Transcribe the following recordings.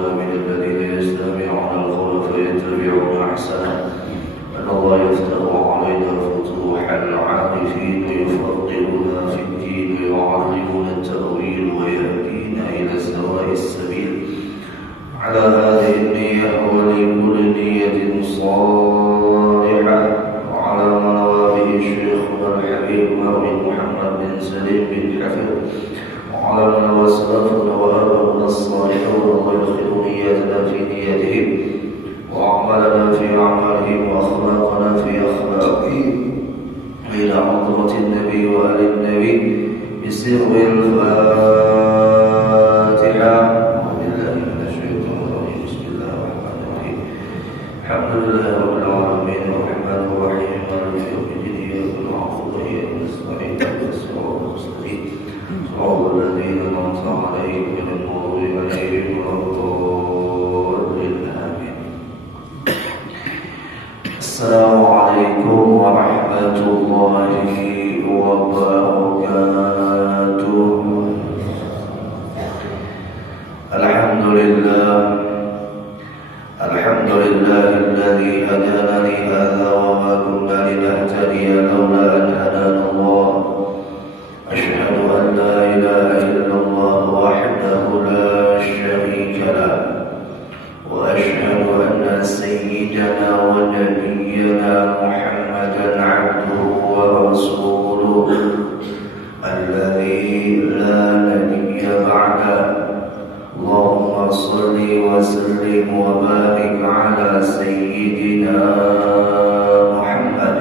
القول من الذين يستمعون القول فيتبعون أحسنه أن الله يفتح علينا فتوح العارفين ويفضلنا في الدين ويعلمنا التأويل ويهدينا إلى سواء السبيل على هذه النية ولكل نية صالحة وعلى ما نوى به شيخنا الحبيب مولى محمد بن سليم بن حفظ وعلى ما نوى سلفنا وآباؤنا الصالحون ويدخل نيتنا في نيتهم وأعمالنا في أعمالهم وأخلاقنا في أخلاقهم إلى حضرة النبي وآل النبي بسر الفاتحة. وبالله من الشيطان الرجيم. بسم الله الرحمن الرحيم. الحمد لله رب العالمين الرحمن الرحيم مالك يوم الدين إياك نعبد وإياك نستعين اهدنا الصراط المستقيم صراط الذين أنعمت عليهم غير المغضوب عليهم ولا الضالين آمين. السلام عليكم ورحمة الله وبركاته. الحمد لله الذي هدانا لهذا وما كنا لنهتدي لولا أن هدانا الله. أشهد أن لا إله إلا الله وحده لا شريك له وأشهد أن سيدنا ونبينا محمدا عبده ورسوله الذي لا نبي بعده. اللهم صل وسلم وبارك على سيدنا محمد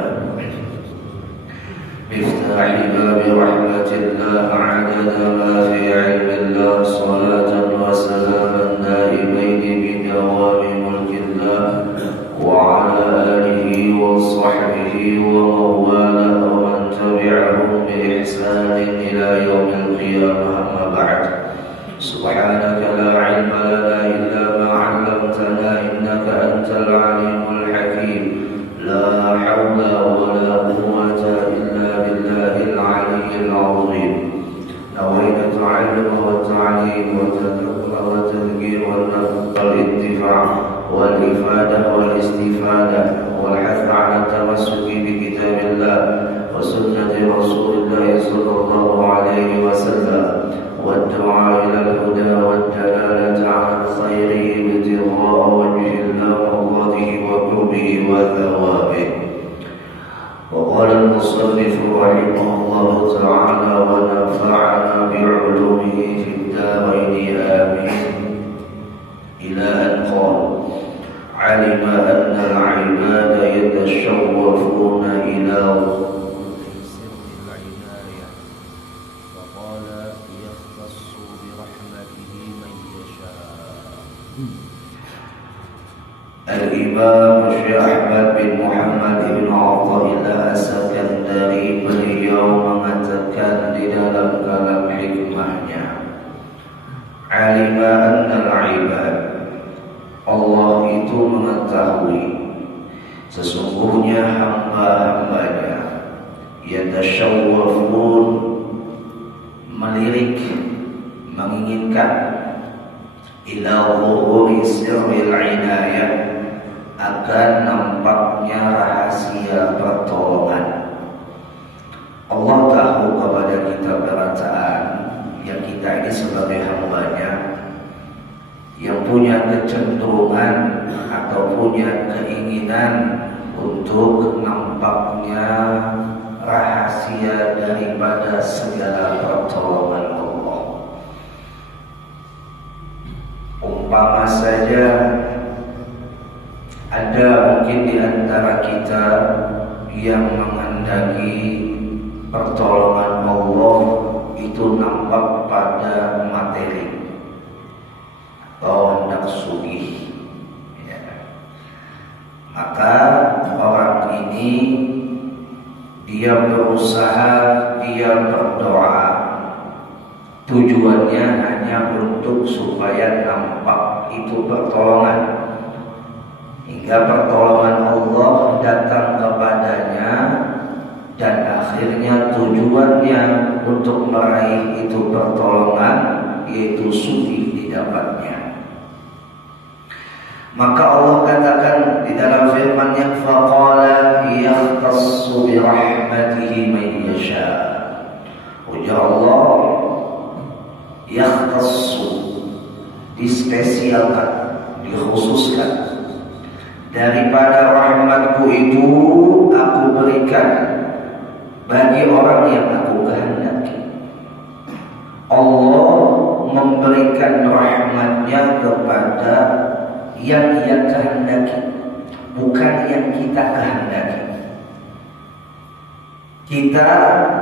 مفتاح باب رحمة الله عدد ما في علم الله صلاة وسلاما دائمين بدوام ملك الله وعلى آله وصحبه وموالاه ومن تبعهم بإحسان إلى يوم القيامة. أما بعد سبحانك لا علم لنا إلا ما علمتنا إنك أنت العليم الحكيم. لا حول ولا قوة إلا بالله العلي العظيم. نويت التعلم والتعليم والتذكير والانتفاع والإفادة والاستفادة والحث على التمسك بكتاب الله وسنة رسول الله صلى الله عليه وسلم والدعاء إلى الهدى والدلالة على الخير ابتغاء وجه الله ومرضاته وقربه وثوابه. وقال المصنف رحمه الله تعالى ونفعنا بعلومه في الدارين آمين إلى أن قال علم أن العباد يتشوفون إلى Al-Imam Syekh Ahmad bin Muhammad bin Athaillah As-Sakandari beliau mengatakan di dalam kalam hikmahnya, alima annal ibad, Allah itu mengetahui sesungguhnya hamba-hambanya yatashawwafun, melirik, menginginkan ila zuhuri sirril inayah, akan nampaknya rahasia pertolongan. Allah tahu kepada kita perasaan yang kita ini sebagai hambanya yang punya kecenderungan atau punya keinginan untuk nampaknya rahasia daripada segala pertolongan Allah. Umpama saja ada mungkin di antara kita yang menghendaki pertolongan Allah itu nampak pada materi atau hendak sugih, ya. Maka orang ini dia berusaha, dia berdoa, tujuannya hanya untuk supaya nampak itu pertolongan, hingga pertolongan Allah datang kepadanya dan akhirnya tujuannya untuk meraih itu pertolongan yaitu sugih didapatnya. Maka Allah katakan di dalam firman-Nya, faqala yakhtassu bi rahmatihi man yasha. Ujar Allah, yakhtassu, dispesialkan, dikhususkan. Daripada rahmatku itu aku berikan bagi orang yang aku kehendaki. Allah memberikan rahmatnya kepada yang Dia kehendaki, bukan yang kita kehendaki. Kita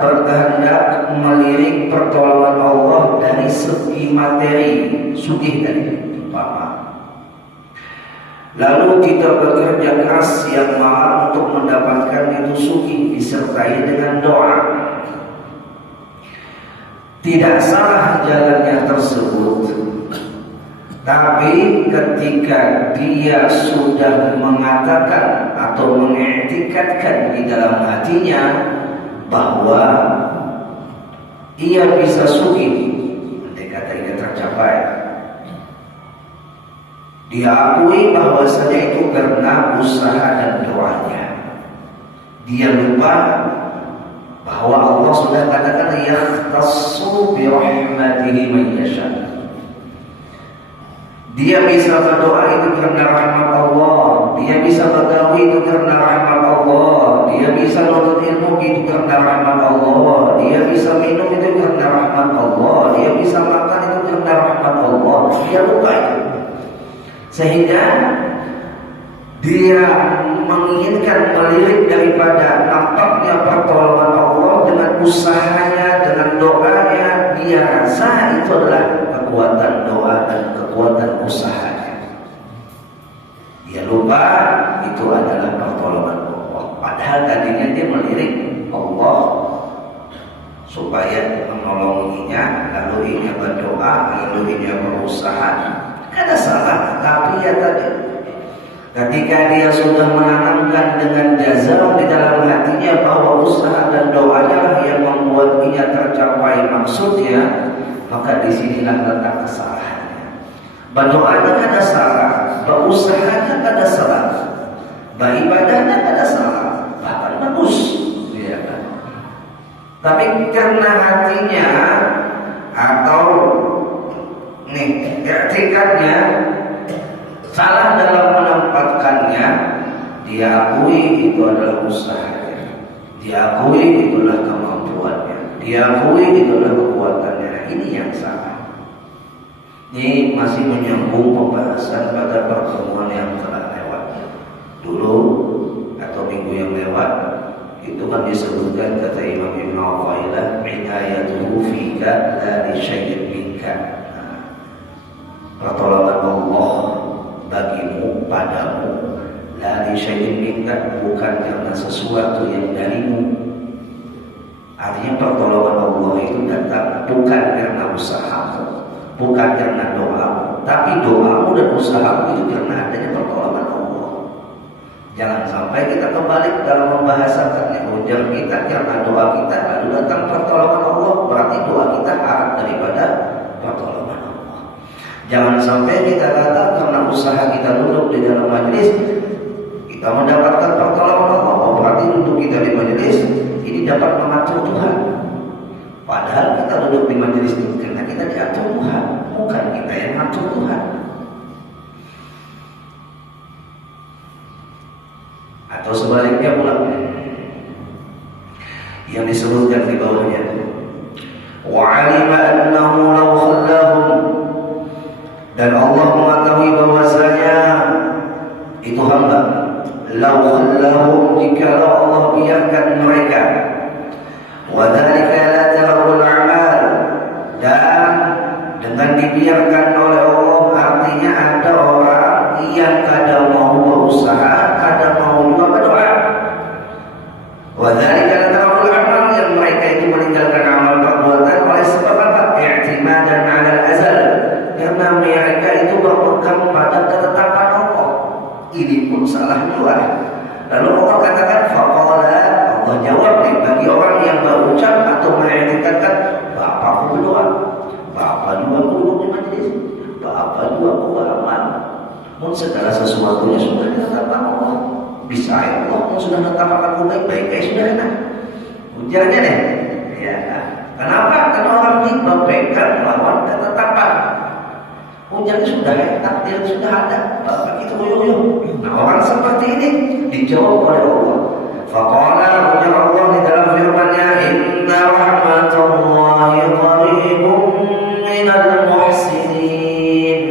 berkehendak melirik pertolongan Allah dari segi materi, sugih tadi, lalu kita bekerja keras yang maha untuk mendapatkan itu sugih disertai dengan doa. Tidak salah jalannya tersebut, tapi ketika dia sudah mengatakan atau mengiktikadkan di dalam hatinya bahwa ia bisa sugih, andai kata ini tercapai, dia akui bahwasanya itu karena usaha dan doanya. Dia lupa bahwa Allah sudah katakan yakhtassu bi rahmatihi man yasha. Dia bisa berdoa itu karena rahmat Allah, dia bisa bergaul itu karena rahmat Allah, dia bisa menuntut ilmu itu karena rahmat Allah, dia bisa minum itu karena rahmat Allah, dia bisa makan itu karena rahmat Allah. Dia lupa itu, sehingga dia menginginkan melirik daripada nampaknya pertolongan Allah dengan usahanya, dengan doanya. Dia rasa itu adalah kekuatan doa dan kekuatan usahanya. Dia lupa itu adalah pertolongan Allah. Padahal tadinya dia melirik Allah supaya menolonginya, lalu ia berdoa, lalu ia berusaha. Ada salah, tapi ya tadi ketika dia sudah menanamkan dengan jazam di dalam hatinya bahwa usaha dan doanya lah yang membuat ia tercapai maksudnya, maka disinilah letak kesalahannya. Berdoanya ada salah, berusahanya ada salah, beribadahnya ada salah, bahkan bagus, ya kan? Tapi karena hatinya atau i'tikadnya salah dalam menempatkannya, dia akui itu adalah usahanya, dia akui itulah kemampuannya, dia akui itulah kekuatannya. Ini yang salah. Ini masih menyambung pembahasan pada pertemuan yang telah lewat dulu atau minggu yang lewat. Itu kan disebutkan kata Imam Ibn Athaillah, inayatuhu fika la li syai'in minka. Pertolongan Allah bagimu, padamu, la li syai'in minka, bukan karena sesuatu yang darimu. Artinya pertolongan Allah itu datang bukan karena usahamu, bukan karena doamu, tapi doamu dan usahamu itu karena adanya pertolongan Allah. Jangan sampai kita kembali dalam membahasakannya, ujar kita karena doa kita lalu datang pertolongan Allah, berarti doa kita harap daripada pertolongan Allah. Jangan sampai kita kata karena usaha kita duduk di dalam majelis kita mendapatkan pertolongan Allah, berarti duduk kita di majelis ini dapat mengatur Tuhan. Padahal kita duduk di majelis itu karena kita diatur Tuhan, bukan kita yang mengatur Tuhan. Atau sebaliknya pula yang disebutkan di bawahnya, wa 'alima annahu law khallahum, dan Allah mengetahui bahwasanya itu hamba, law khallahum, jikalau Allah biarkan mereka, wa dzalika la tarul a'mal, dan dengan dibiarkan oleh Allah artinya ada orang yang kadang mau berusaha, kadang mau juga berdoa. Wa dzalika la tarul a'mal, yang mereka itu meninggalkan amal perbuatan oleh sebab apa? I'timadan 'ala al-azal, karena mereka itu berpegang pada ketetapan Allah. Ini pun salah juga. Lalu Allah katakan faqala, Allah jawab bagi orang yang berucap atau mengiktikadkan, bapakku berdoa, bapak juga duduk di majelis, bapak juga beramal, Mun segala sesuatunya sudah ditetapkan Allah. Bisa Allah yang sudah menetapkan aku baik-baik sudah enak. Ujarnya deh. Ya. Kenapa? Karena orang ini berpegang melawan ketetapan. Ujarnya sudah takdir sudah ada. Bapak itu uyuh. Nah orang seperti ini dijawab oleh Allah. Faqala ujar Allah di dalam firman-Nya, inna rahmatallahi qaribun minal muhsinin.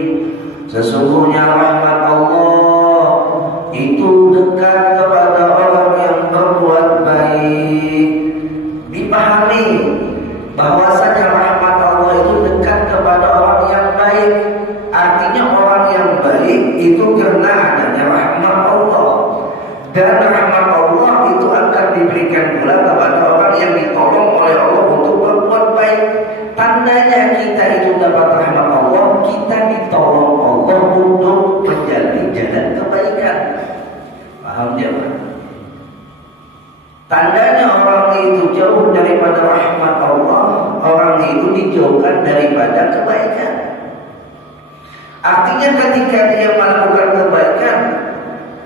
Sesungguhnya rahmat Allah itu dekat kepada orang yang berbuat baik. Dipahami bahwasanya rahmat Allah itu dekat kepada orang yang baik. Artinya orang yang baik itu karena adanya rahmat Allah. Dan rahmat Allah itu akan diberikan pula kepada orang yang ditolong oleh Allah untuk berbuat baik. Tandanya kita itu dapat rahmat Allah, kita ditolong Allah untuk menjalani jalan kebaikan. Paham ya? Tandanya orang itu jauh daripada rahmat Allah, orang itu dijauhkan daripada kebaikan. Artinya ketika dia melakukan kebaikan,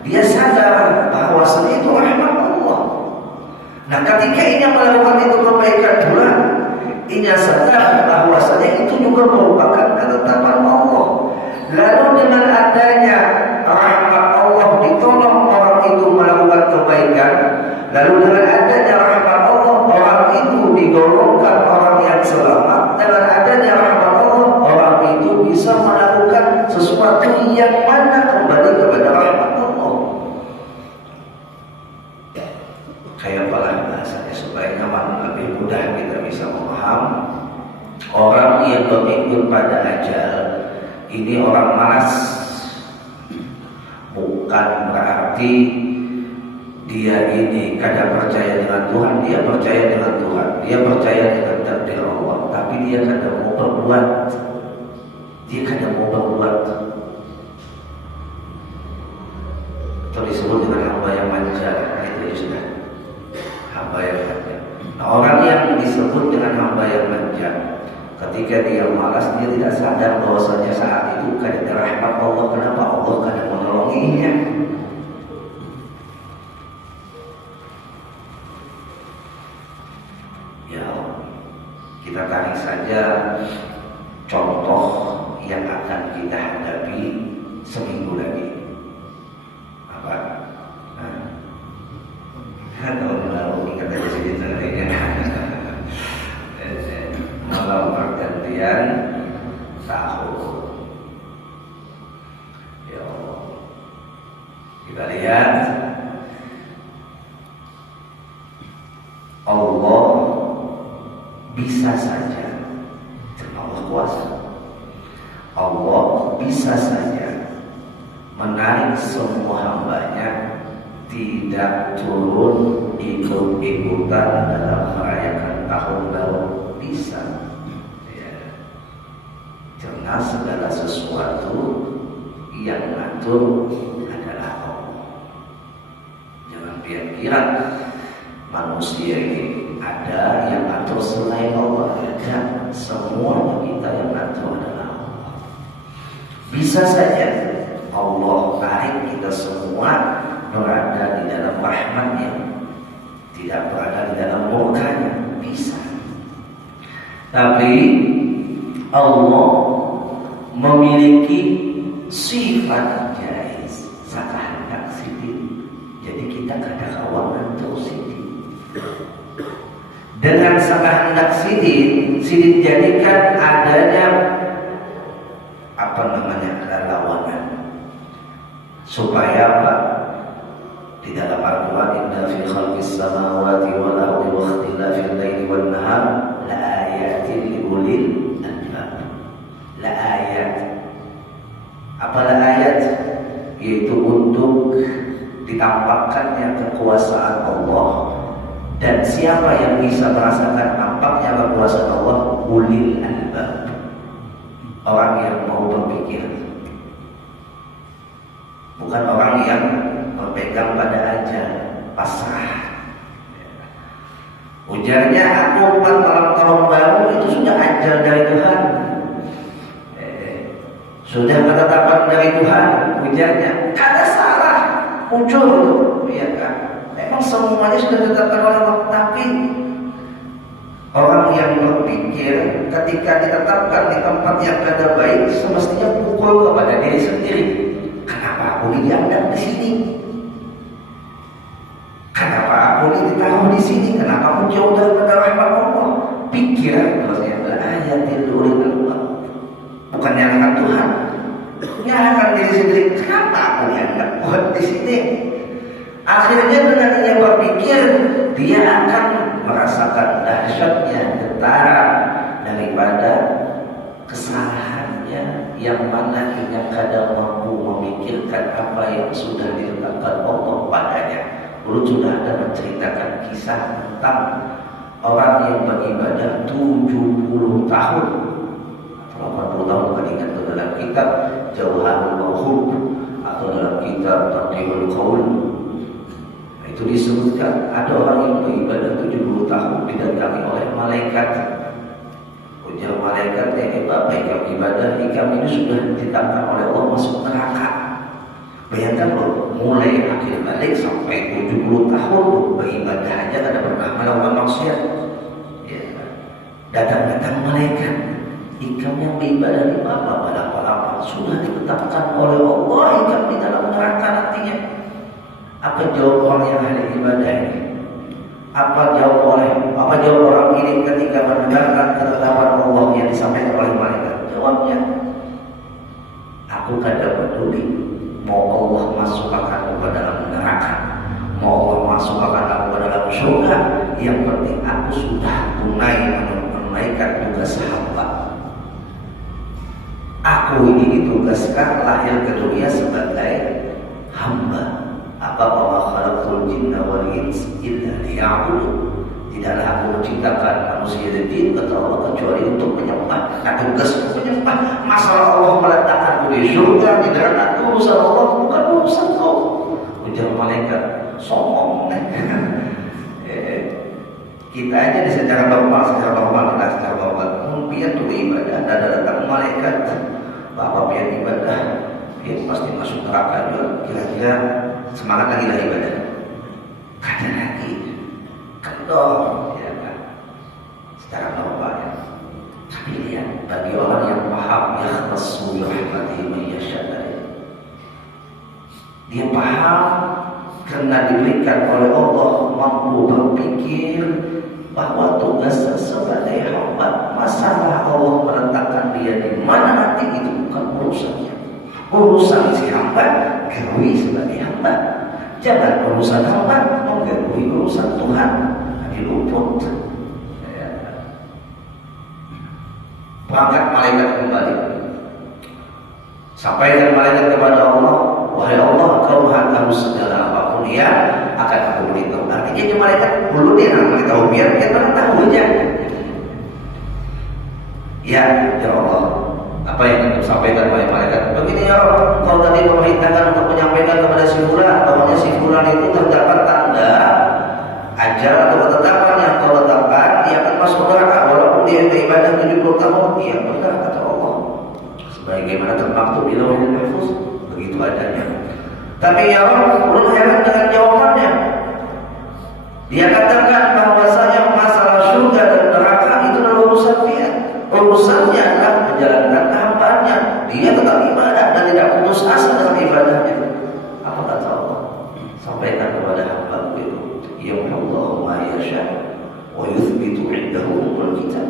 dia sadar bahwasanya itu rahmat Allah. Nah, ketika ia melakukan itu kebaikan pula, ia sadar bahwasanya itu juga merupakan ketetapan Allah. Lalu dengan adanya rahmat Allah ditolong orang itu melakukan kebaikan, lalu dengan adanya rahmat Allah orang itu digolongkan orang yang selamat. Dengan adanya rahmat Allah orang itu bisa melakukan sesuatu yang mana kembali kepada rahmat Allah. Kayak apalah bahasanya supaya nyaman, lebih mudah kita bisa memaham. Orang yang berpikir pada ajal ini orang malas. Bukan berarti dia ini kadang percaya dengan Tuhan, dia percaya dengan Tuhan, dia percaya dengan takdir Allah, tapi dia kadang mau berbuat, Itu disebut dengan hamba yang manja. Itu sudah hamba yang manja. Nah, orang yang disebut dengan hamba yang manja, ketika dia malas, dia tidak sadar bahwasanya saat itu kadang rahmat Allah. Kenapa? Allah kadang menolonginya. Ya, kita tarik saja contoh yang akan kita hadapi seminggu lagi. Apa? Tahun lalu kita aja sedikit malam pergantian tahun. Ya Allah, kita lihat Allah bisa saja, Allah kuasa. Allah bisa saja menarik semua hambanya tidak turun ikut-ikutan dalam merayakan tahun baru, bisa ya. Karena segala sesuatu yang ngatur adalah Allah. Jangan kira manusia ini ada yang ngatur selain Allah. Ada, semua kita yang ngatur adalah Allah. Bisa saja Allah tarik kita semua berada di dalam rahmatnya, tidak berada di dalam murkanya, bisa. Tapi Allah memiliki sifat jaiz, sakahandak sidin. Jadi kita kadang kawangan terus sidin. Dengan sakahandak sidin jadikan adanya lawanan. Supaya apa? Di dalam Al-Quran, inna fi khalqis samawati wal ardi wa ikhtilafil laili wan nahar la ayatin li ulil albab. La ayat. Apa la ayat? Yaitu untuk ditampakkannya kekuasaan Allah. Dan siapa yang bisa merasakan tampaknya kekuasaan Allah? Ulil albab. Orang yang mau berpikir. Bukan orang yang berpegang pada ajal, pasrah. Ujarnya aku malam tahun baru itu sudah ajal dari Tuhan. Sudah ketetapan dari Tuhan, hujannya kada salah muncul, ya kan? Memang semuanya sudah ditetapkan oleh Allah, tapi orang yang berpikir ketika ditetapkan di tempat yang kada baik, semestinya pukul kepada diri sendiri. Kenapa aku diandang di sini? Kenapa aku ditaruh di sini? Kenapa aku jauh daripada rahmat Allah? Pikir bahwasanya ayatil ulil albab. Bukan nyalakan Tuhan, nyalakan diri sendiri. Kenapa aku dianggap buat di sini? Akhirnya dengan dia berpikir, dia akan merasakan dahsyatnya getaran daripada kesalahannya, yang mana ia kadang mampu memikirkan apa yang sudah ditetapkan Allah padanya. Dulu sudah ada menceritakan kisah tentang orang yang beribadah 70 tahun. 80 tahun bukan ingat itu dalam kitab Jawharul Mawhub atau dalam kitab Taqiyul Qaul. Itu disebutkan ada orang yang beribadah 70 tahun didatangi oleh malaikat. Ujar malaikat, Bapak ikam ibadah, ikam ini sudah ditetapkan oleh Allah masuk neraka. Bayangkan loh, mulai akhir balik sampai 70 tahun beribadah aja kada pernah melakukan maksiat. Ya. Datang-datang malaikat, ikam yang beribadah di apa apa sudah ditetapkan oleh Allah, ikam di dalam neraka nantinya. Apa jawab orang yang ahli ibadah ini? Apa jawab orang ini ketika mendengarkan ketetapan Allah yang disampaikan oleh malaikat? Jawabnya, aku kada peduli. Mau Allah masukkan aku ke dalam neraka, mau Allah masukkan aku ke dalam surga, yang penting aku sudah menunaikan tugas hamba. Aku ini ditugaskan lahir ke dunia sebagai hamba. Apa khalaqul jinna wal insa illa liya'budun. Tidaklah aku menciptakan manusia dan jin kecuali untuk menyembah. Nah, tugas menyembah. Masalah Allah meletakkan di surga di neraka, urusan Allah bukan urusan kau. Ujar malaikat, sombong. Kita aja di secara normal, pian tuh ibadah, ada datang malaikat, bapak pian ibadah, dia pasti masuk neraka juga. Kira-kira semangat lagi lah ibadah. Kada lagi, kendor, ya kan? Secara normal ya. Tapi lihat, bagi orang yang paham, yakhtassu bi rahmatihi man yasha', dia paham karena diberikan oleh Allah mampu berpikir bahwa tugasnya sebagai hamba. Masalah Allah meletakkan dia di mana nanti itu bukan urusannya. Urusan si hamba gawai sebagai hamba. Jangan urusan hamba mengganggu urusan Tuhan. Diluput. Berangkat malaikat kembali. Sampaikan malaikat kepada Allah, wahai Allah, kau maha tahu segala apapun yang akan aku beritahu. Artinya itu malaikat dulu dia nak beritahu biar kita tahu aja. Ya Allah, apa yang aku sampaikan oleh malaikat? Begini ya Allah, kau tadi memerintahkan untuk menyampaikan kepada si fulan bahwa si fulan itu terdapat tanda ajar atau ketetapan yang kau tetapkan, dia akan masuk neraka walaupun dia beribadah 70 tahun. Iya benar kata Allah. Sebagaimana termaktub di Lauhul Mahfuz, begitu adanya. Tapi ya Allah, belum heran dengan jawabannya. Dia katakan bahwasanya masalah surga dan neraka itu adalah urusan dia. Urusannya adalah menjalankan hambanya. Dia tetap ibadah dan tidak putus asa dalam ibadahnya. Apa kata Allah? Sampaikan kepada hamba itu, yamhullahu ma yasha' wa yuthbitu 'indahu ummul kitab.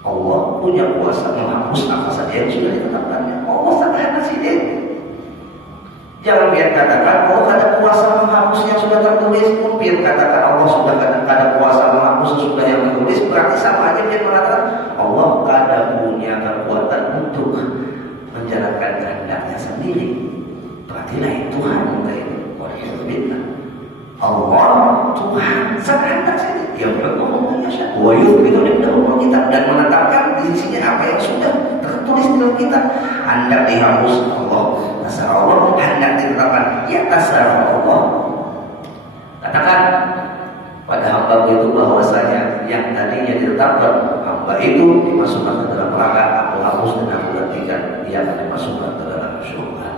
Allah punya kuasa menghapus apa saja yang sudah ditetapkannya. Allah sederhana sih. Jangan biar katakan Allah ada kuasa menghapus yang sudah tertulis. Biar katakan Allah sudah ada kuasa menghapus sesudah yang tertulis. Berarti sama aja dia mengatakan Allah kada punya kekuatan untuk menjalankan kehendaknya sendiri. Berarti lain Tuhan itu. Allah Tuhan sederhana saja. Dia berbohong saja. Wahyu itu dalam kitab dan menetapkan di sisinya apa yang sudah tertulis dalam kitab. Hendak dihapus Allah, tasar Allah, hendak ditetapkan, ya tasar Allah. Katakan pada hamba itu bahwasanya yang tadinya ditetapkan hamba hamba itu dimasukkan ke dalam neraka, aku hapus dan aku gantikan, dia akan dimasukkan ke dalam surga.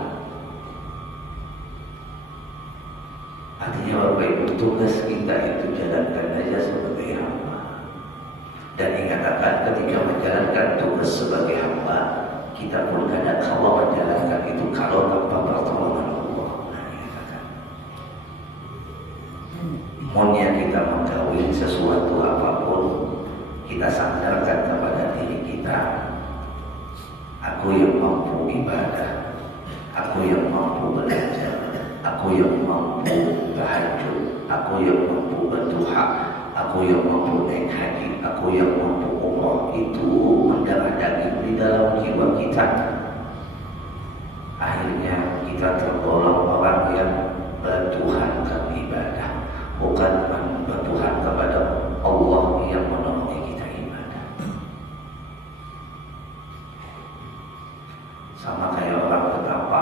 Artinya Bapak Ibu, tugas kita itu jalankan aja sebagai hamba. Dan ingat akan ketika menjalankan tugas sebagai hamba, kita pun kadang kala menjalankan itu kalau tanpa pertolongan Allah. Nah, ingat Monya kita mengetahui sesuatu apapun, kita sandarkan kepada diri kita. Aku yang mampu ibadah, aku yang mampu belajar, aku yang mampu tahajud, aku yang mampu berdoa, aku yang mampu naik haji, aku yang mampu umrah. Itu mendarah daging di dalam jiwa kita. Akhirnya kita tergolong orang yang bertuhankan ibadah, bukan bertuhan kepada Allah yang menolongi kita ibadah. Sama kayak orang betapa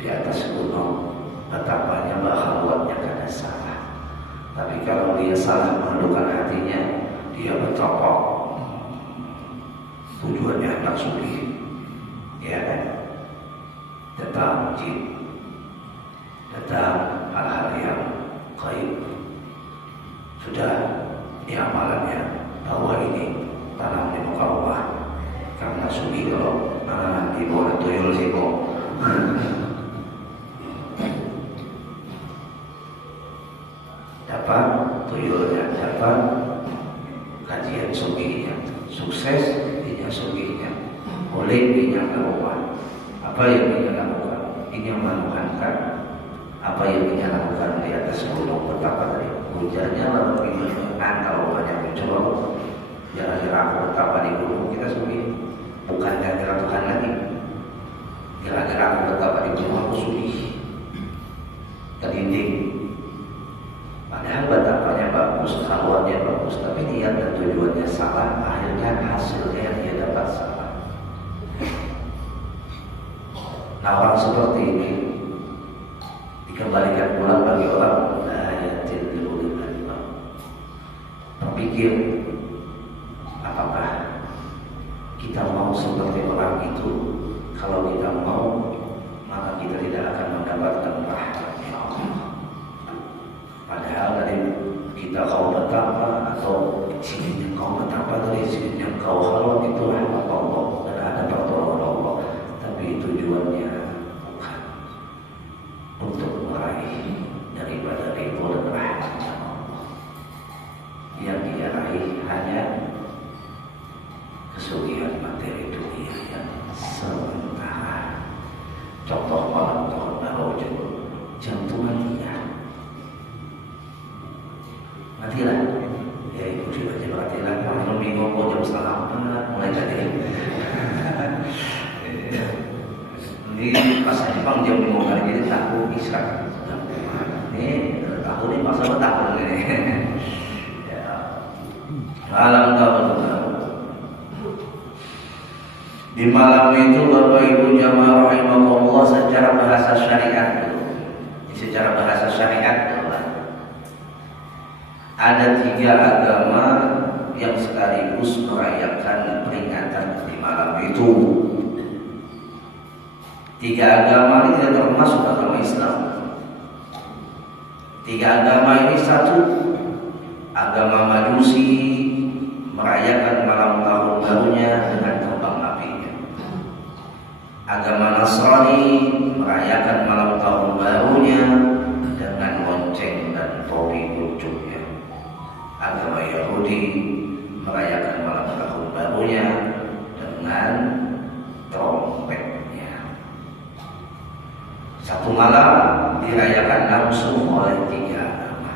di atas gunung, betapanya bahagianya karena salah. Tapi kalau dia salah menundukkan hatinya, dia betapa tujuannya hendak sulit, ya kan? Tentang jin, tentang hal-hal yang gaib. Sudah amalannya bahwa ini tanam di muka rumah, karena sugi kalau di bawah tuyul sih kok. Dapat tuyulnya, dapat kajian suginya, sukses dia suginya, boleh dia lakukan. Apa yang dia lakukan? Ini yang menuhankan. Apa yang dia lakukan di atas gunung betapa tadi hujannya lalu dimenangkan. Kalau banyak mencoba gara-gara aku betapa di gunung kita sugi, bukan gara-gara Tuhan lagi, gara-gara aku betapa di gunung aku sugi, terinding. Padahal betapanya bagus, haluannya bagus, tapi niat dan tujuannya salah, akhirnya hasilnya dia dapat salah. Nah, orang seperti ini dikembalikan pulang bagi orang ayatil ulil albab. Berpikir, apakah kita mau seperti orang itu? Kalau kita mau, maka kita tidak akan mendapatkan rahmatnya Allah. Padahal dari kita kau betapa atau sininya kau betapa, dari sininya kau halal, itu rahmat Allah dan ada pertolongan Allah. Tapi tujuannya bukan untuk meraih daripada ridho dan rahmatnya Allah. Yang dia raih hanya kesugihan materi dunia yang sementara. Contoh malam tahun baru jantung matilah. Matilah. Ya ibu aja matilah. Kalau bingung mau jam 3:30 mulai tadi. Ini pas Jepang jam 5 kali jadi takut isya. Ini takut ini masa takut ini. Ya. Malam tahun baru. Di malam itu Bapak Ibu jamaah rahimakumullah, secara bahasa syariat dulu. Secara bahasa syariat dulu. Ada 3 agama yang sekaligus merayakan peringatan di malam itu. 3 agama ini tidak termasuk agama Islam. 3 agama ini, satu, agama Majusi merayakan malam tahun barunya dengan kembang apinya. Agama Nasrani merayakan malam tahun barunya dengan lonceng dan topi lucunya. Agama Yahudi merayakan malam tahun barunya dengan trompetnya. Satu malam dirayakan langsung oleh 3 agama.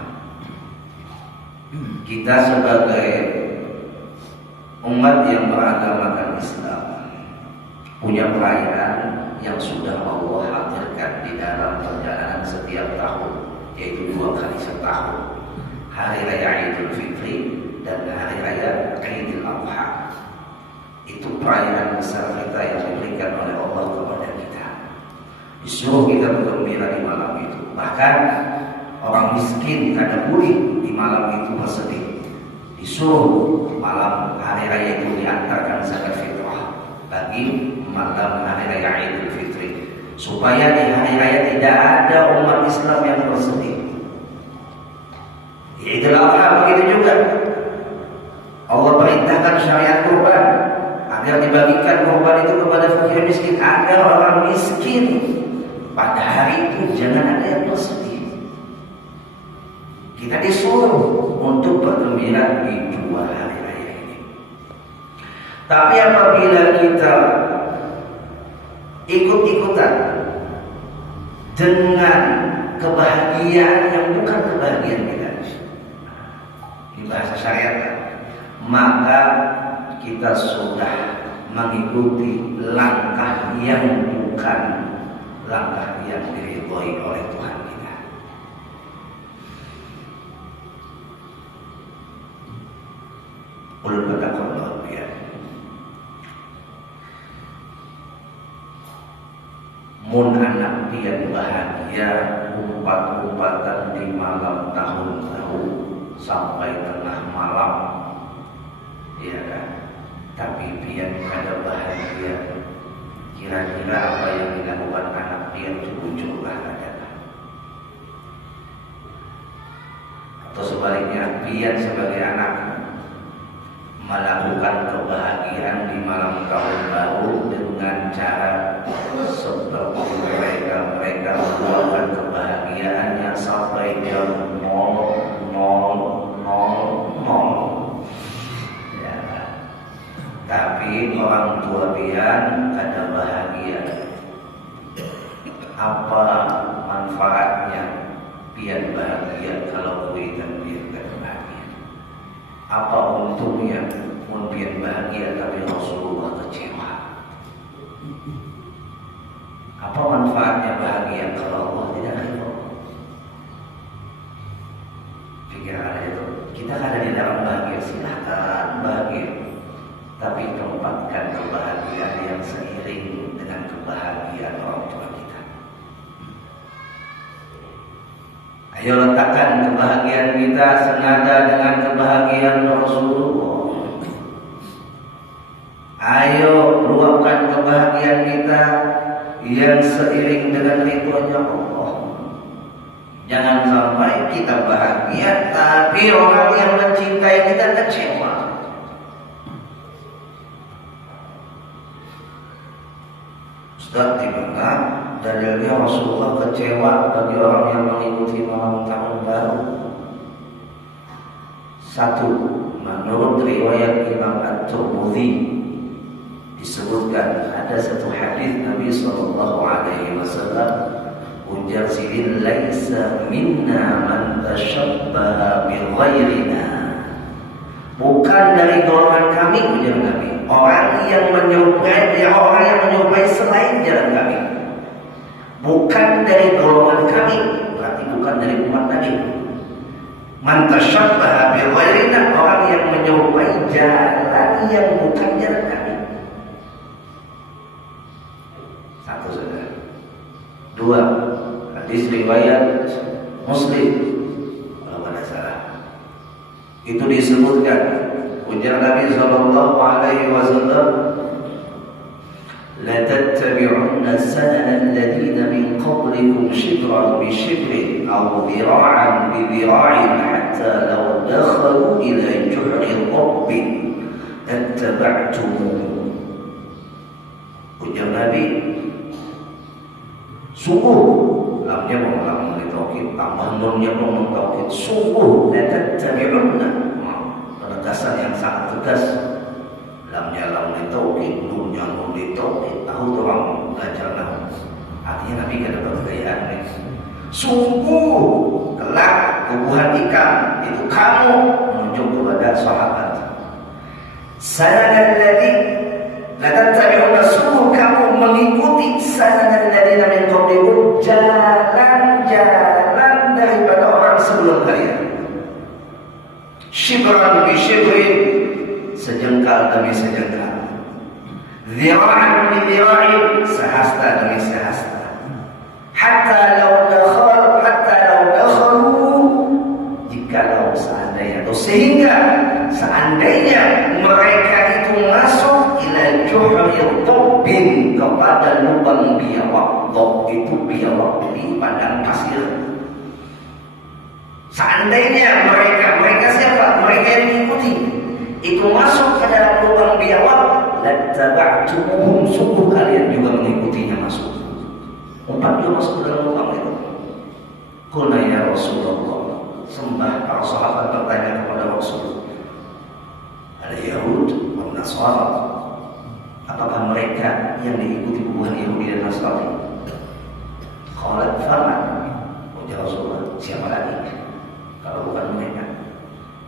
Kita sebagai umat yang beragamakan Islam punya perayaan yang sudah Allah hadirkan di dalam perjalanan setiap tahun, yaitu 2 kali setahun. Hari Raya Idul Fitri dan Hari Raya Idul Adha. Itu perayaan besar kita yang diberikan oleh Allah kepada kita. Disuruh kita bergembira di malam itu. Bahkan orang miskin kadang boleh di malam itu bersedih. Disuruh malam hari raya itu diantarkan zakat fitrah bagi malam hari raya Idul Fitri, supaya di hari raya tidak ada umat Islam yang bersedih. Idul Adha begitu juga. Allah perintahkan syariat kurban agar dibagikan kurban itu kepada fakir miskin, agar orang miskin pada hari itu jangan ada yang bersedih. Kita disuruh untuk bergembira di dua hari raya ini. Tapi apabila kita ikut-ikutan dengan kebahagiaan yang bukan kebahagiaan kita, di bahasa syariat, maka kita sudah mengikuti langkah yang bukan langkah yang diridhoi oleh Tuhan kita. Ulun bertakwa ya. Mun anak pian bahagia umpat-umpatan di malam tahun baru sampai tengah malam, ya kan? Tapi pian kada bahagia. Kira-kira apa yang dilakukan anak pian itu muncul ada? Atau sebaliknya, pian sebagai anak melakukan kebahagiaan di malam tahun baru dengan cara seperti mereka melakukan kebahagiaannya sampai jam 00:00. Ya. Tapi orang tua pian kada bahagia. Apa manfaatnya pian bahagia kalau kuitan pian kada bahagia? Apa untungnya mun pian bahagia tapi Rasulullah kecewa? Apa manfaatnya bahagia kalau Allah tidak ridho? Pikiran ada itu. Kita ada di dalam bahagia, silahkan bahagia, tapi tempatkan kebahagiaan yang seiring dengan kebahagiaan orang tua kita. Ayo letakkan kebahagiaan kita senada dengan kebahagiaan Rasulullah. Ayo luapkan kebahagiaan kita yang seiring dengan ridhonya Allah. Jangan sampai kita bahagia tapi orang yang mencintai kita kecewa. Ustaz, di mana dalilnya Rasulullah kecewa bagi orang yang mengikuti malam tahun baru? Satu, menurut riwayat Imam At-Tirmidzi disebutkan ada satu hadis Nabi sallallahu alaihi wasallam, ujar silin laisa minna man tashabbaha bi ghairina. Bukan dari golongan kami, ujar Nabi, orang yang menyerupai selain jalan kami. Bukan dari golongan kami, berarti bukan dari umat Nabi. Man tashabbaha bi ghairina, orang yang menyerupai jalan yang bukan jalan kami. Satu saudara. Dua, hadis riwayat Muslim kalau tidak salah. Itu disebutkan ujar Nabi sallallahu alaihi wasallam, la tattabi'unna sanana alladhina min qablikum shibran bi shibrin aw dhira'an bi dhira'in hatta law dakhalu ila juhri rabbin tattaba'tumuhu. Ujar Nabi, sungguh, lamnya mengulang tauhid, tambah nunnya mengulang tauhid. Sungguh, la tattabi'unna, penegasan yang sangat tegas. Lamnya lam tauhid, nunnya nun tauhid. Tahu orang belajar nahu. Artinya Nabi tidak dapat kegayaan. Sungguh, kelak tubuhan ikan itu kamu menunjuk kepada sahabat. Sanadal ladzi la tattabi'unna, sungguh kamu mengikuti sanadal ladzina min qablikum, jalan-jalan daripada orang sebelum kalian. Shibran bi shibrin, sejengkal demi sejengkal. Dhira'an bi dhira'in, sehasta demi sehasta. Hatta law dakhalu, jikalau seandainya atau sehingga Seandainya mereka itu masuk ila juhri dhabbin, kepada lubang biawak. Dhabb itu biawak di padang pasir. Seandainya mereka siapa? Mereka yang mengikuti itu masuk ke dalam lubang biawak, lattaba'tumuhum, sungguh kalian juga mengikutinya masuk. Umpat dia masuk ke dalam lubang itu. Qulna ya Rasulullah, sembah para sahabat bertanya kepada Rasul, al-Yahud wa Nasara, apakah mereka yang diikuti bukan Yahudi dan Nasrani? Qalat faman, ujar Rasulullah, siapa lagi kalau bukan mereka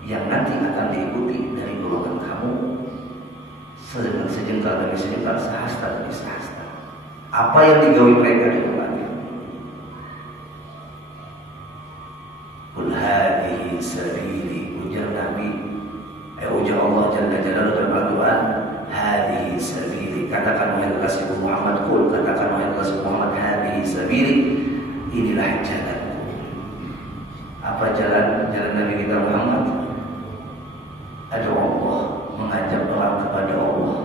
yang nanti akan diikuti dari golongan kamu, sejengkal demi sejengkal, sehasta demi sehasta. Apa yang digawi mereka di tempatnya? Qul hadhihi sabili, ujar Nabi, ujar Allah Jalla Jalaluhu dalam Al-Quran, hadhihi sabili, katakan wahai Rasul Muhammad, qul, katakan wahai Rasul Muhammad, hadhihi sabili, inilah jalanku. Apa jalan Nabi kita Muhammad? Ada Allah, mengajak orang kepada Allah,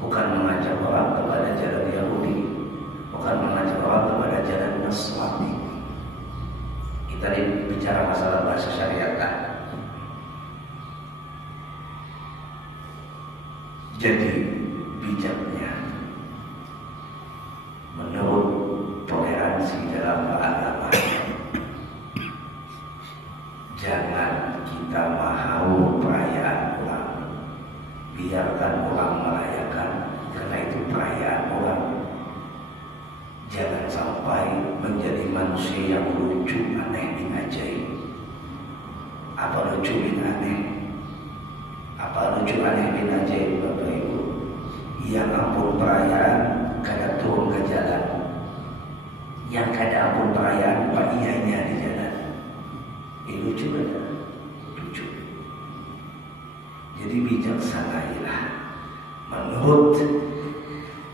bukan mengajak orang kepada jalan Yahudi, bukan mengajak orang kepada jalan Nasrani. Kita bicara masalah bahasa syariat lah. Jadi bijaknya menurut toleransi dalam beragama, jangan kita mau perayaan orang, biarkan orang merayakan karena itu perayaan orang. Jangan sampai menjadi manusia yang lucu, aneh, dan ajaib. Apa lucu dan aneh? Apa lucu, aneh, dan ajaib, Bapak Ibu? Yang ampun perayaan kada turun ke jalan, yang kada ampun perayaan Pak Iyanya di jalan. Lucu kan? Lucu. Jadi bijaksanailah menurut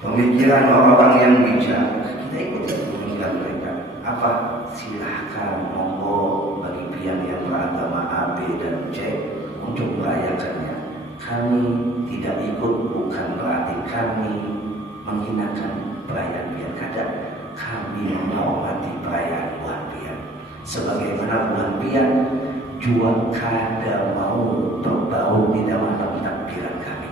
pemikiran orang-orang yang bijak. Kita ikuti pemikiran mereka. Apa? Silahkan, monggo bagi pihak yang beragama A, B, dan C untuk merayakannya. Kami tidak ikut, bukan berarti kami menghinakan perayaan biar kada. Kami menghormati perayaan buah biar. Sebagaimana bulan biar juga kada mau berbau di dalam takbiran kami.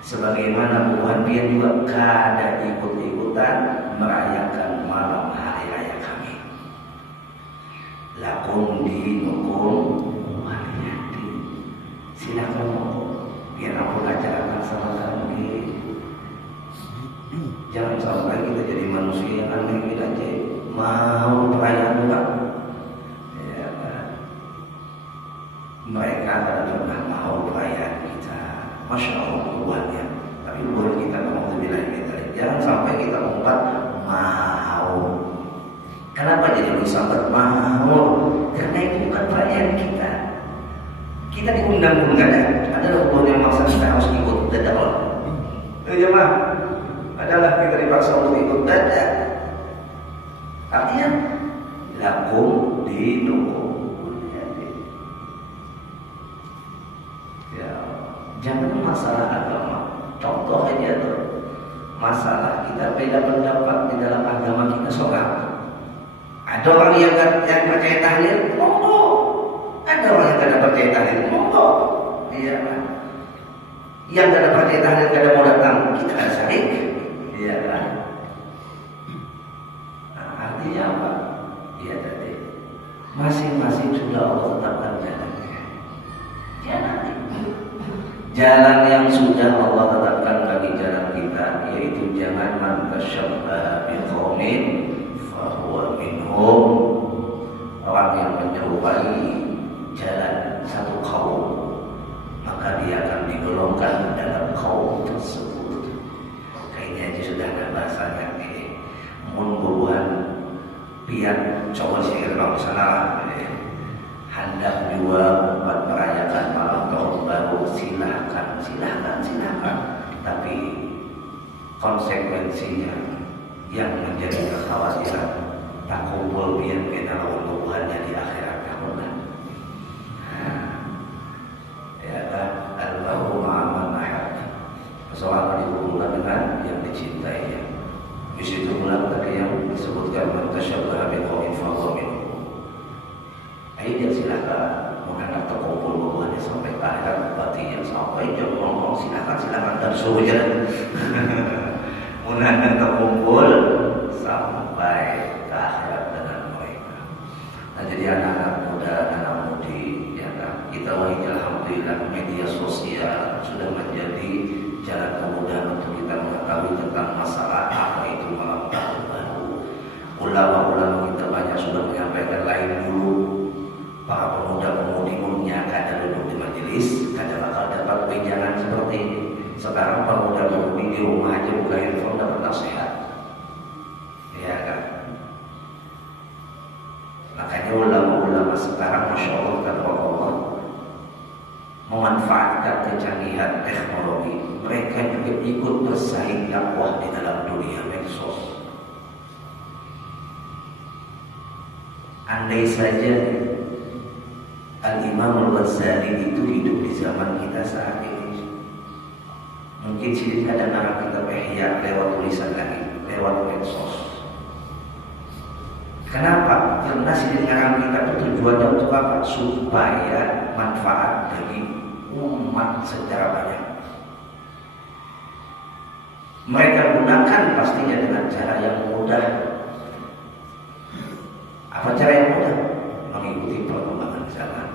Sebagaimana bulan biar juga kada ikut-ikutan merayakan malam hari raya kami. Lakum dinukum waliyadin. Silakan biar ampun acara sama kami. Jangan sampai kita jadi manusia yang aneh kita aja mau perayaan juga. Mereka tidak pernah mau perayaan kita, Masya Allah buahnya. Tapi buah kita mau lebih lagi. Jangan sampai kita umpat mau. Kenapa jadi sampai mau? Karena itu bukan perayaan kita. Kita diundang pun nggak ada buah yang maksa kita harus ikut dadah Allah. Jemaah, adalah kita dipaksa untuk ikut dadah. Artinya lakum dinukum. Jangan masalah agama. Contoh aja tuh, masalah kita beda pendapat di dalam agama kita soal. Ada orang yang percaya tahlil, monggo. Ada orang yang tidak percaya tahlil, monggo. Iya kan? Yang tidak percaya tahlil kada mau datang, kita ada saling. Iya kan? Nah, artinya apa? Iya tadi. Masing-masing sudah Allah tetapkan jalannya. Jangan. Jalan yang sudah Allah tetapkan bagi jalan kita, yaitu jangan man tasyabbaha biqaumin fahuwa minhum. Orang yang menyerupai jalan satu kaum, maka dia akan digolongkan dalam kaum tersebut. Kayaknya aja sudah ada bahasanya. Mun buruan pian coba sih kalau salah. Hendak juga buat merayakan malam tahun baru, silahkan. Tapi konsekuensinya yang menjadi kekhawatiran tak kumpul biar kita lawan Tuhannya di akhirat kamu kan. Ya kan? tashabbaha biqaumin fahuwa minhum. Ayo dia silakan, mengenal terkumpul bahwa sampai ke akhirat batinnya sampai jam ngomong silakan dan suruh jalan. Mengenal terkumpul sampai ke akhirat dengan mereka. Nah jadi anak-anak muda, anak mudi, ya kan? Kita wahid alhamdulillah media sosial sudah menjadi jalan kemudahan untuk kita mengetahui tentang masalah apa itu malam tahun baru. Ulama-ulama kita banyak sudah menyampaikan lain dulu. Para pemuda-pemudi umumnya kadang duduk di majelis, kadang bakal dapat wejangan seperti ini. Sekarang pemuda-pemudi di rumah aja buka handphone dapat nasihat, ya kan? Makanya ulama-ulama sekarang, masya Allah, kata Allah, memanfaatkan kecanggihan teknologi. Mereka juga ikut bersaing dakwah di dalam dunia medsos. Andai saja Al-Imam Al-Ghazali itu hidup di zaman kita saat ini, mungkin sini ada narang kita ihya lewat tulisan lagi, lewat medsos. Kenapa? Karena sini narang kita itu tujuannya untuk apa? Supaya manfaat bagi umat secara banyak. Mereka gunakan pastinya dengan cara yang mudah. Apa cara yang mudah? Mengikuti perkembangan zaman.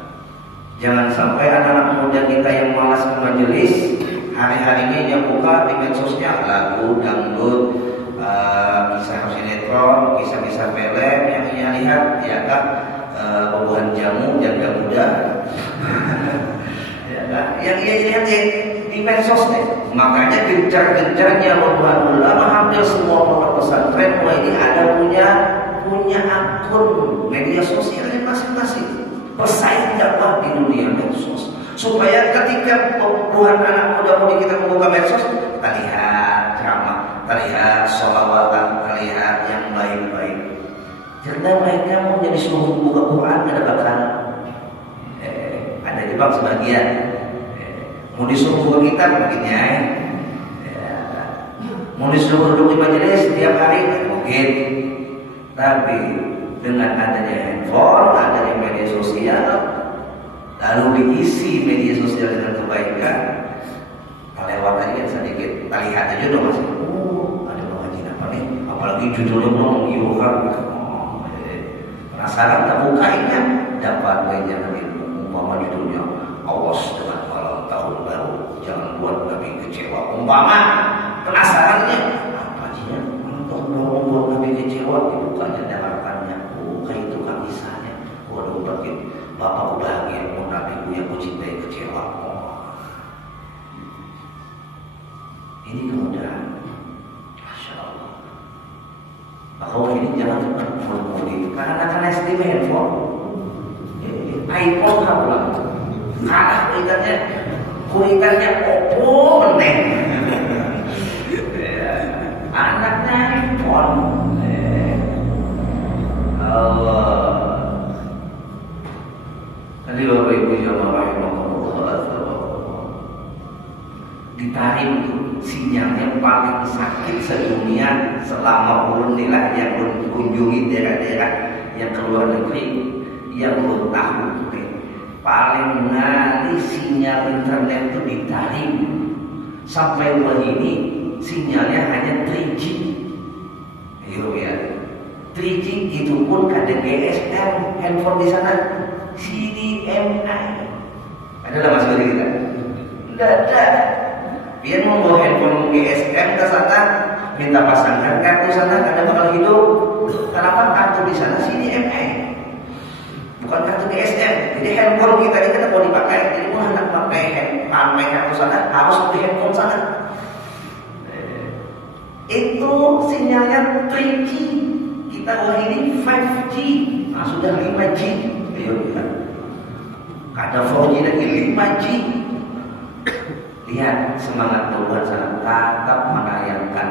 Jangan sampai anak-anak muda kita yang malas ke majelis, hari-harinya dia buka di medsosnya lagu, dangdut, kisah sinetron, kisah-kisah film yang ia lihat, ya kan, bubuhan jamu, janda muda, ya kan, yang ia lihat di medsos nih. Makanya gencar-gencarnya ulama hampir semua pondok pesantren ini ada punya akun media sosialnya masing-masing. Bersaing dakwah di dunia medsos, supaya ketika puluhan anak muda-mudi kita membuka medsos, terlihat ceramah, terlihat sholawatan, terlihat yang baik-baik. Karena mereka mau jadi suruh buka Quran ada bakal ada jebak sebagian, mau disuruh buka kitab begini mau disuruh duduk di majelis setiap hari mungkin, tapi dengan adanya handphone, adanya media sosial, lalu diisi media sosial dengan kebaikan, lewat aja sedikit, lihat aja dong mas, ada pengajian apa nih, apalagi judulnya belum yuhar, penasaran terbukainnya, dapat wejangan ilmu, umpama judulnya, awas dengan malam tahun baru, jangan buat kami kecewa, umpama penasarannya, apa aja, malam tahun baru buat kami kecewa, dibukanya dalamannya. Itu kamisahnya. Waduh, bagi bapakku bahagia, mau nabiku yang kucintai kecewa. Ini kemudahan, masya Allah. Bahwa ini jangan terlalu karena anak SD handphone, iPhone kalah, kuitannya Oppo meneng. Anaknya handphone. Allah. Tadi Bapak Ibu yang rahimahullah, ditarik sinyalnya paling sakit sedunia selama ulun nilai yang kunjungi daerah-daerah yang keluar negeri, yang belum tahu paling ngali sinyal internet itu ditarik sampai bulan ini sinyalnya hanya 3G. Yo ya. 3G itu pun ada GSM handphone di sana, CDMI. Ada mas beri kita? Tidak ada. Dia mau bawa handphone GSM ke sana, minta pasangkan kartu sana, kada bakal hidup. Kenapa? Kartu di sana CDMI, bukan kartu GSM. Jadi handphone kita ini kan mau dipakai, jadi mau hendak pakai kartu sana harus beli handphone sana. Itu sinyalnya 3G. Kita ini 5G, nah sudah 5G, ayo lihat, ada 4G lagi 5G. Lihat semangat Tuhan sangat tetap menayangkan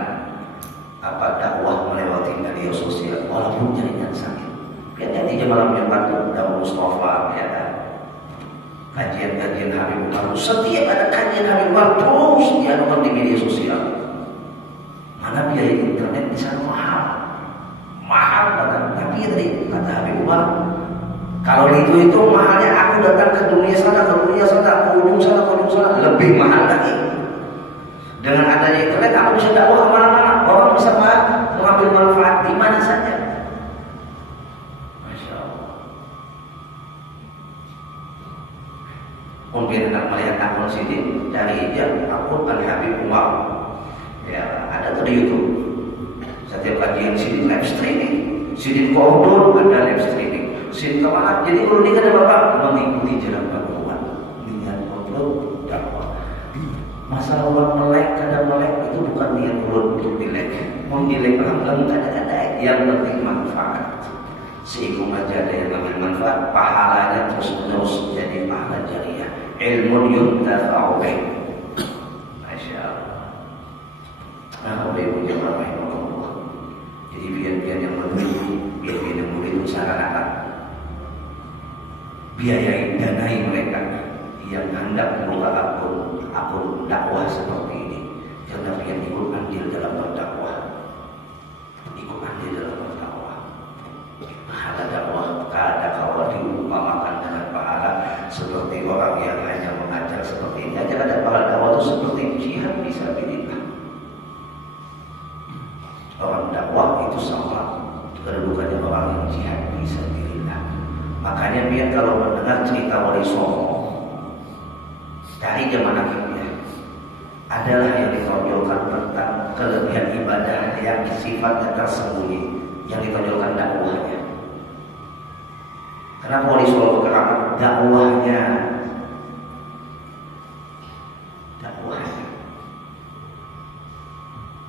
apa dakwah melewati media sosial, walaupun jaringan sakit. Lihat nanti malam Jumat Daud Mustafa, ya kan, kajian-kajian Habib Umar, setiap ada kajian Habib Umar terus dianukan di media sosial. Mana biaya internet di sana mahal banget. tapi tadi kata Habib Umar, kalau itu mahalnya aku datang ke dunia sana, ke ujung sana, lebih mahal lagi. Dengan adanya internet aku bisa dakwah kemana-mana, orang bisa mengambil manfaat di mana saja. Masya Allah. Mungkin anda melihat akun sini dari akun Al-Habib Umar. Ya, ada tuh di YouTube. Setiap kajian sini live streaming, sini koordon ada live streaming, sini kemana. Jadi kalau ini ada bapak mengikuti jalan Pak dengan upload dakwah. Masalah orang melek, kadang melek itu bukan niat untuk dilek. Mau dilek orang kadang-kadang yang penting manfaat. Seikum aja ada yang ambil manfaat, pahalanya terus jadi pahala jariah. Ilmu yuntafa'u bih. Masya Allah. Nah, Ibu jemaah rahimahullah. Jadi biar yang menuju, biar yang murid usahakan biayai danai mereka yang hendak membuka akun dakwah seperti ini, karena biar ikut andil dalam berdakwah, pahala dakwah kada kawal diumpamakan dengan pahala seperti orang yang hanya mengajar seperti ini aja. Ada pahala dakwah itu seperti jihad fisabilillah. Orang dakwah itu sama kedudukannya orang yang jihad fisabilillah. Makanya biar kalau mendengar cerita Wali Songo dari zaman akhirnya adalah yang ditonjolkan tentang kelebihan ibadah yang sifatnya tersembunyi, yang ditonjolkan dakwahnya. Kenapa Wali Songo keramat? Dakwahnya.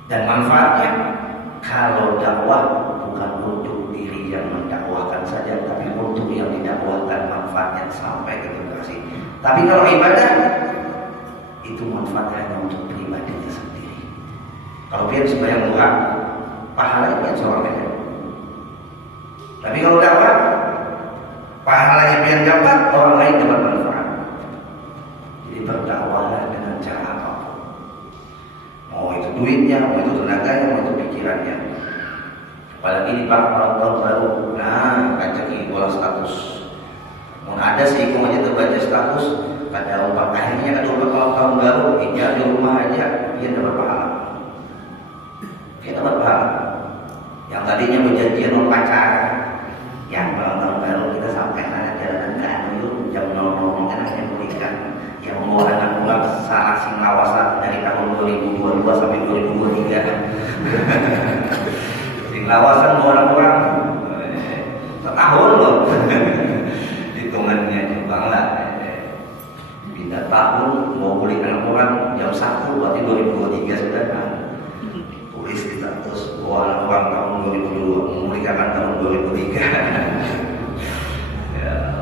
Dan manfaatnya, kalau dakwah bukan untuk diri yang mendakwahkan saja, tapi untuk yang didakwahkan manfaatnya sampai ke generasi. Tapi kalau ibadah itu manfaatnya hanya untuk pribadinya sendiri. Kalau dia sembahyang duha, pahalanya biar seorang aja. Tapi kalau dakwah, pahalanya biar dapat, orang lain dapat manfaat. Jadi berdakwahlah dengan cara apapun. Mau itu duitnya, mau itu tenaganya, mau itu pikirannya. Apalagi di tahun baru, nah kacaki bola status. Mau ada sih, kau aja terbaca status, pada umpat akhirnya ada umpat tahun baru, dia di rumah aja, dia dapat pahala. Dia dapat pahala. Yang tadinya berjanjian mau pacaran, yang tahun baru kita sampai nanya jalan ke yuk jam 00 kan hanya menikah. Yang membawa anak pulang salah Singlawasan dari tahun 2022 sampai 2023. Singlawasan bawa anak pulang setahun loh. Hitungannya juga lah. Pindah tahun mau beli anak orang jam 1 berarti 2023 sudah kan. Tulis kita terus bawa anak orang tahun 2022 memulihkan tahun 2003. Ya.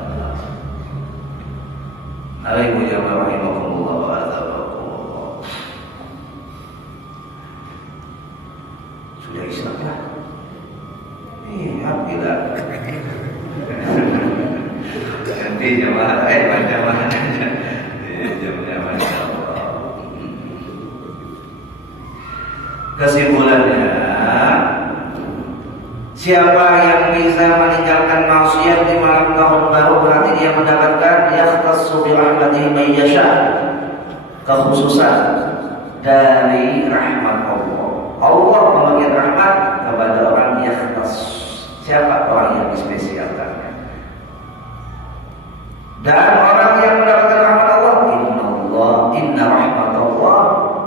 Ibu jamaah rahimakumullah wa azabakumullah. Sudah Islam lah. Iya, bila nanti jamaah jamaah kesimpulannya, siapa yang bisa meninggalkan maksiat di malam tahun baru berarti dia mendapatkan yakhtassu bi rahmatihi may yasha, kekhususan dari rahmat Allah. Allah memberikan rahmat kepada orang yakhtas. Siapa orang yang dispesialkannya? Dan orang yang mendapatkan rahmat Allah, inna rahmatullah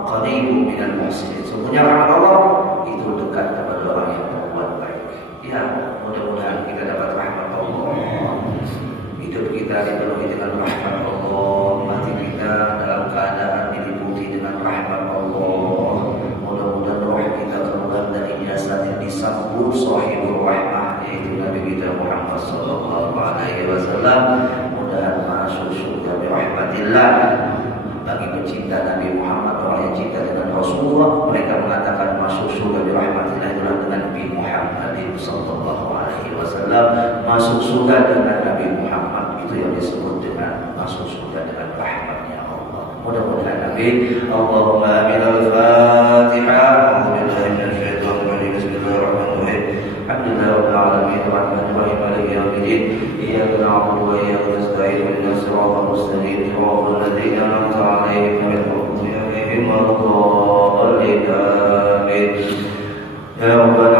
qaribun minal muhsinin. Sesungguhnya rahmat Allah itu dekat kepada orang yang berbuat baik. Ya, mudah-mudahan kita dapat rahmat Allah. Hidup kita dipenuhi dengan rahmat Allah, mati kita dalam keadaan diliputi dengan rahmat Allah. Mudah-mudahan roh kita keluar dari jasad yang disambut sahibur rahmah, yaitu Nabi kita Muhammad sallallahu alaihi wasallam. Mudah-mudahan masuk surga bi rahmatillah. Bagi pencinta Nabi Muhammad, orang yang cinta dengan Rasulullah, mereka mengatakan masuk surga bi rahmatillah itulah dengan Nabi Muhammad sallallahu alaihi wasallam. Masuk surga dengan Nabi Muhammad itu yang disebut dengan masuk surga dengan rahmatnya Allah. Mudah-mudahan amin. Allahumma amin. Al-Fatihah. Bismillahirrahmanirrahim. Alhamdulillahirabbil alamin. إياك نعبد وإياك نستعين اهدنا الصراط المستقيم صراط الذين أنعمت عليهم غير المغضوب عليهم ولا الضالين آمين يا رب